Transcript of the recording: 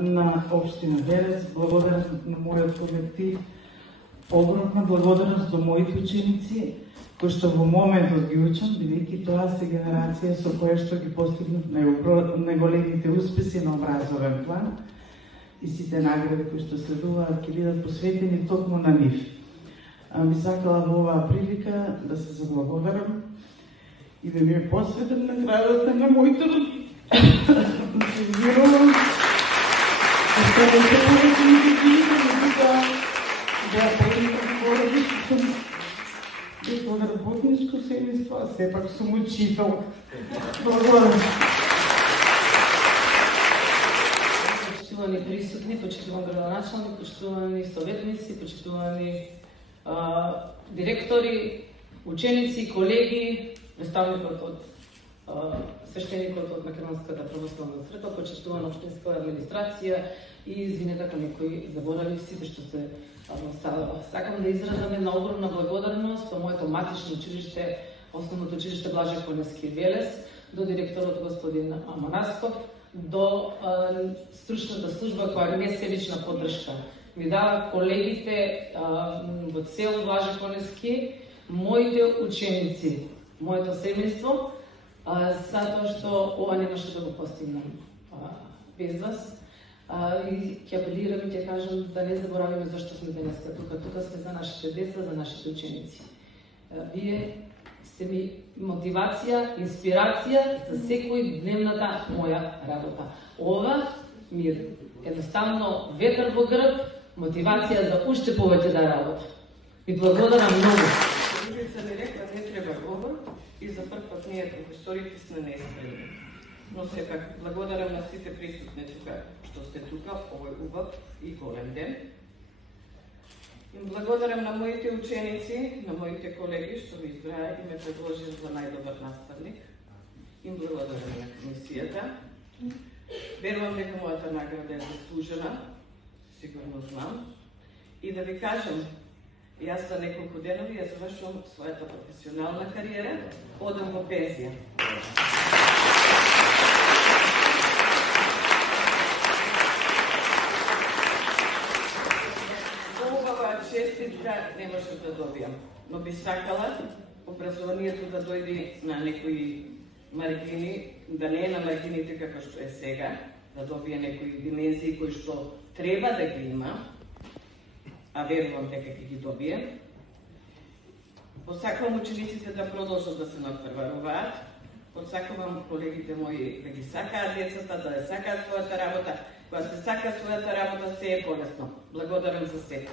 на Општина Велес, благодарам на мојот колектив, огромна благодарност до моите ученици, кои што во моментот ги учам, бидејќи тоа се генерација со која што ги постигнат најголемите успеси на образовен план и сите награди кои што следуваат ќе бидат посветени токму на нив. Би сакала во оваа прилика да се заблагодарам и да ми посветам наградата на моите родители. Се вирувам, што да се повечени години, да потребам породичко, бех на работничко семејство, а сепак сум учител. Благодарам. Почитувани присутни, почитувани градоначалник, почитувани советници, почитувани директори, ученици, колеги, представникот од свештеникот од Македонската православна црква, почитувана општинска администрација и извинете ако некои заборавив сите што се сакам да изразам една огромна благодарност по моето матично училиште, основното училиште Блаже Коневски Велес, до директорот господин Манасков, до стручната служба која не селична поддршка ми дава колегите во цел Блаже Коневски, моите ученици, моето семејство, затоа што ова немаше да го постигнем без вас. И ќе апелирам и ќе кажам да не забораваме зашто сме денеска тука. Тука сме за нашите деца, за нашите ученици. Вие сте ми мотивација, инспирација за секој дневната моја работа. Ова ми е едноставно ветер во грб, мотивација за уште повеќе да работам. Ви благодарам многу. Улица ми рекла не треба говор и за прв пат ние професорите сме неисправени. Но сепак благодарам на сите присутни тука што сте тука овој убав и голем ден. Им благодарам на моите ученици, на моите колеги што ми избраа и ме предложија за најдобар наставник. Им благодарам на комисијата. Верувам дека мојата награда е заслужена, сигурно знам. И да ви кажам, јас за неколку денови ја завршувам својата професионална кариера, одам во пензија. Честитка не можам да добијам, но би сакала образованието да дојде на некои маргини, да не е на маргините како што е сега, да добие некои димензии кои што треба да ги има, а верувам дека ќе ги добие. Посакувам учениците да продолжат да се надпреваруваат, посакувам колегите мои да ги сакаат децата, да ја сакаат својата работа. Кога се сака својата работа, се е полесно. Благодарам за се.